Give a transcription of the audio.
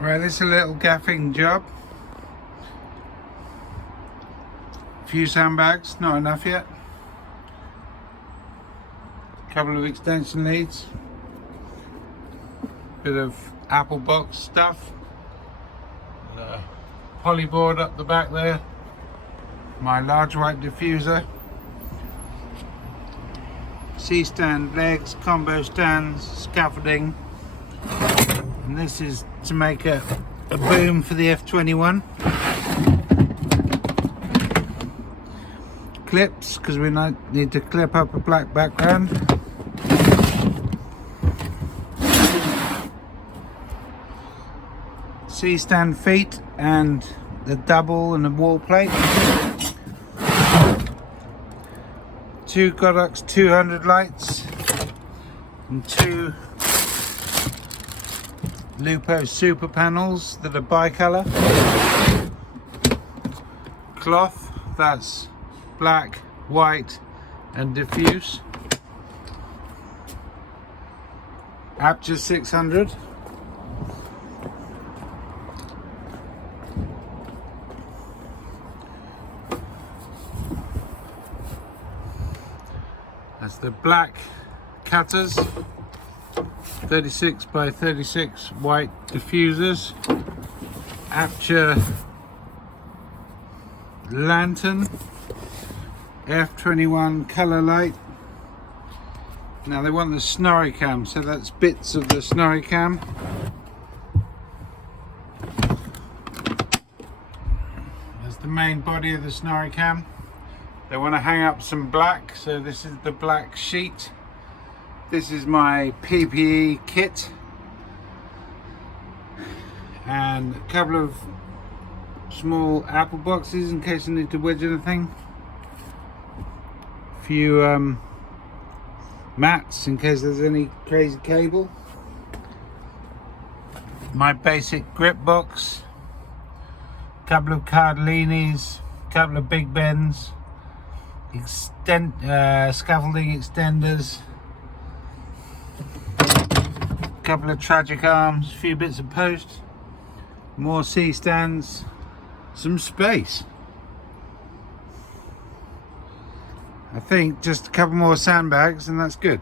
Right, this is a little gaffing job. A few sandbags, not enough yet. A couple of extension leads. Bit of apple box stuff. Polyboard up the back there. My large white diffuser. C-stand legs, combo stands, scaffolding. And this is to make a boom for the F21. Clips, because we need to clip up a black background. C-stand feet and the double and the wall plate. 2 Godox 200 lights and 2 Lupo super panels that are bi-colour. Cloth, that's black, white and diffuse. Aperture 600. That's the black cutters, 36 by 36 white diffusers, aperture lantern, F21 colour light. Now they want the snorri cam, so that's bits of the snorri cam. There's the main body of the snorri cam. They want to hang up some black, so this is the black sheet. This is my PPE kit and a couple of small apple boxes in case I need to wedge anything. A few mats in case there's any crazy cable. My basic grip box, a couple of cardellini's, a couple of big bends, scaffolding extenders, a couple of tragic arms, a few bits of post, more C-stands, some space. I think just a couple more sandbags and that's good.